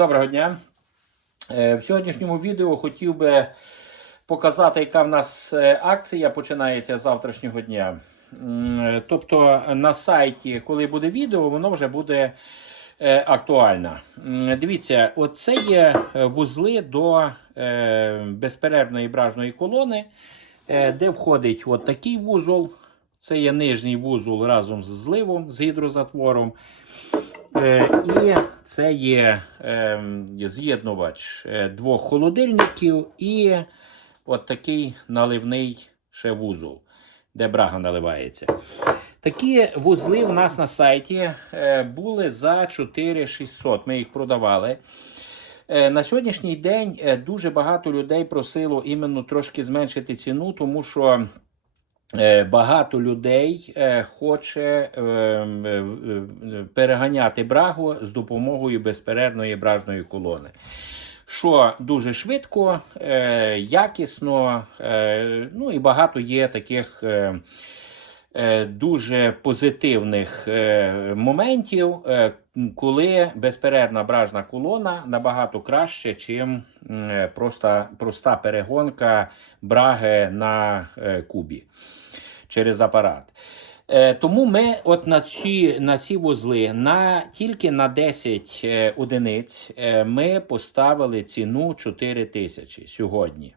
Доброго дня. Е, В сьогоднішньому відео хотів би показати, яка в нас е, акція починається з завтрашнього дня. Е, Тобто на сайті, коли буде відео, воно вже буде е, актуально. М, Дивіться, оце є вузли до безперервної бражної колони, де входить от такий вузол. Це є нижній вузол разом з зливом, з гідрозатвором. Е, І це є е, з'єднувач е, двох холодильників і от такий наливний ще вузол, де брага наливається. Такі вузли в нас на сайті е, були за 4600. Ми їх продавали. На сьогоднішній день дуже багато людей просило іменно трошки зменшити ціну, тому що багато людей е, хоче е, м, е, е, переганяти брагу з допомогою безперервної бражної колони. Що дуже швидко, е, якісно, е, ну і багато є таких е, е, дуже позитивних е, моментів, е, коли безперервна бражна колона набагато краще, чим м, просто, проста перегонка браги на е, кубі через апарат. Е, Тому ми от на ці, на ці вузли на, тільки на 10 е, одиниць е, ми поставили ціну 4 тисячі сьогодні.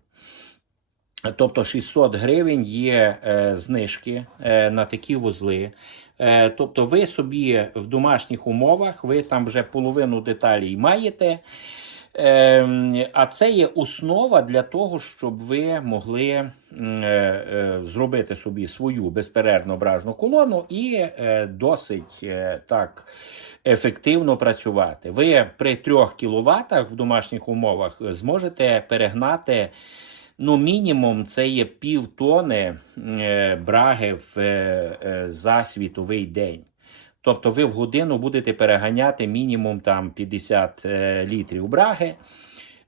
Тобто 600 гривень є е, знижки е, на такі вузли. Е, тобто, ви собі в домашніх умовах, ви там вже половину деталей маєте. Е, а це є основа для того, щоб ви могли е, е, зробити собі свою безперервну бражну колону і е, досить е, так ефективно працювати. Ви при 3 кВт в домашніх умовах зможете перегнати. Ну, мінімум, це є півтони е, браги в, е, е, за світовий день. Тобто ви в годину будете переганяти мінімум там 50 е, літрів браги.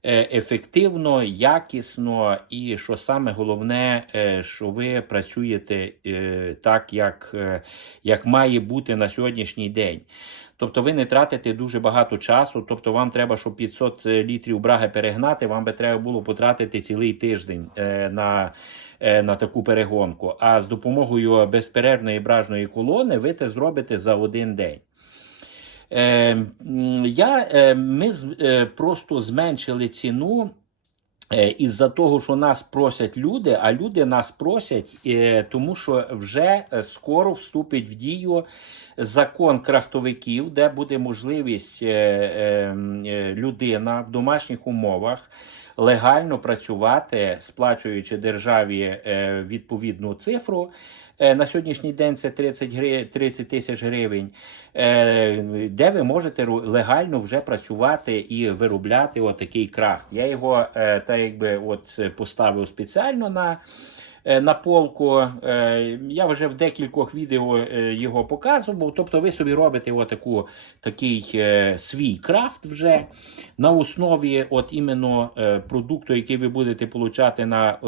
Е, Ефективно, якісно, і що саме головне, е, що ви працюєте е, так, як, як має бути на сьогоднішній день. Тобто ви не тратите дуже багато часу. Тобто, вам треба, щоб 500 літрів браги перегнати, вам би треба було потратити цілий тиждень на, на таку перегонку. А з допомогою безперервної бражної колони ви це зробите за один день. Е, м, я, е, ми е, просто зменшили ціну. Е, Із-за того, що нас просять люди, а люди нас просять, е, тому що вже е, скоро вступить в дію закон крафтовиків, де буде можливість е, е, м, е, людина в домашніх умовах легально працювати, сплачуючи державі відповідну цифру. На сьогоднішній день це 30 гри- 30 тисяч гривень, де ви можете легально вже працювати і виробляти отакий крафт. Я його е, якби от е, поставив спеціально на. е, На полку Е, я вже в декількох відео його показував. Тобто, ви собі робите отаку, такий свій крафт вже на основі от іменно продукту, який ви будете получати на,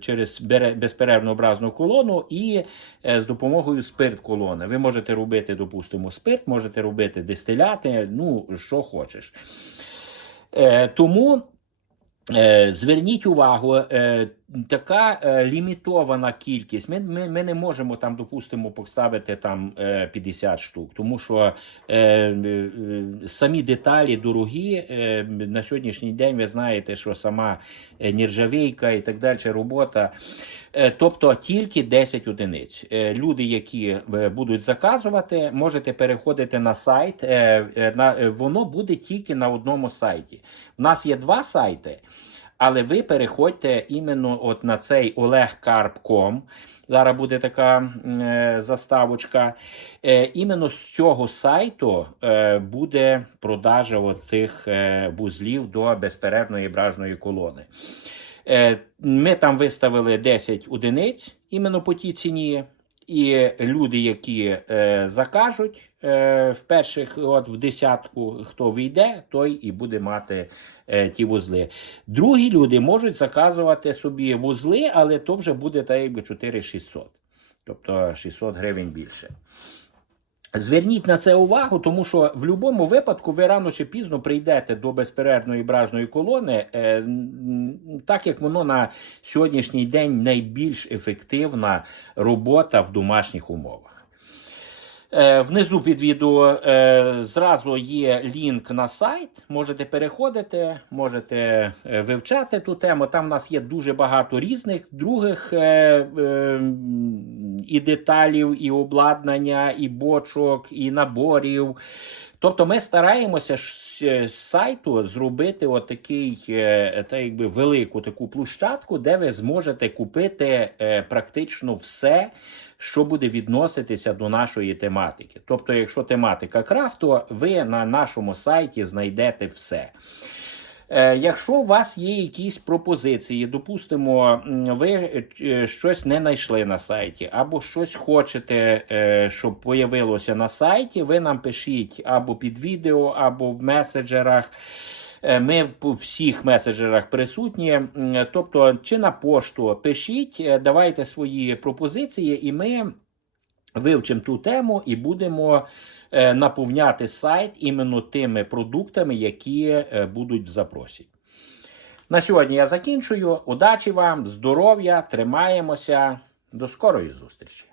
через безперервну образну колону, і з допомогою спирт колони. Ви можете робити, допустимо, спирт, можете робити дистиляти, ну що хочеш. Тому. Е, Зверніть увагу, е, така е, лімітована кількість. Ми, ми, ми не можемо там, допустимо, поставити там е, 50 штук, тому що е, е, самі деталі дорогі. Е, на сьогоднішній день ви знаєте, що сама е, нержавійка і так далі робота. Е, Тобто тільки 10 одиниць. Е, Люди, які е, будуть заказувати, можете переходити на сайт. е, е, на- Воно буде тільки на одному сайті. У нас є два сайти. Але ви переходьте іменно от на цей olegkarp.com. Зараз буде така е, заставочка. Е, іменно з цього сайту е, буде продажа от тих е, вузлів до безперервної бражної колони. Е, ми там виставили 10 одиниць іменно по тій ціні. І люди, які е, закажуть е, в перших, от в десятку, хто війде, той і буде мати е, ті вузли. Другі люди можуть заказувати собі вузли, але то вже буде так якби 4600, тобто 600 гривень більше. Зверніть на це увагу, тому що в будь-якому випадку ви рано чи пізно прийдете до безперервної бражної колони, е, так як воно на сьогоднішній день найбільш ефективна робота в домашніх умовах. Е, Внизу під відео е, зразу є лінк на сайт. Можете переходити, можете е, вивчати ту тему. Там в нас є дуже багато різних других е, е, і деталів, і обладнання, і бочок, і наборів. Тобто ми стараємося з сайту зробити отакий, е, та якби велику таку площадку, де ви зможете купити е, практично все, що буде відноситися до нашої тематики. Тобто, якщо тематика крафту, ви на нашому сайті знайдете все. Е, Якщо у вас є якісь пропозиції, допустимо, ви е, щось не знайшли на сайті, або щось хочете, е, щоб появилося на сайті, ви нам пишіть або під відео, або в меседжерах. Е, Ми по всіх меседжерах присутні. Тобто, чи на пошту пишіть, е, давайте свої пропозиції, і ми вивчимо ту тему і будемо е, наповняти сайт іменно тими продуктами, які е, будуть в запросі. На сьогодні я закінчую. Удачі вам, здоров'я, тримаємося. До скорої зустрічі!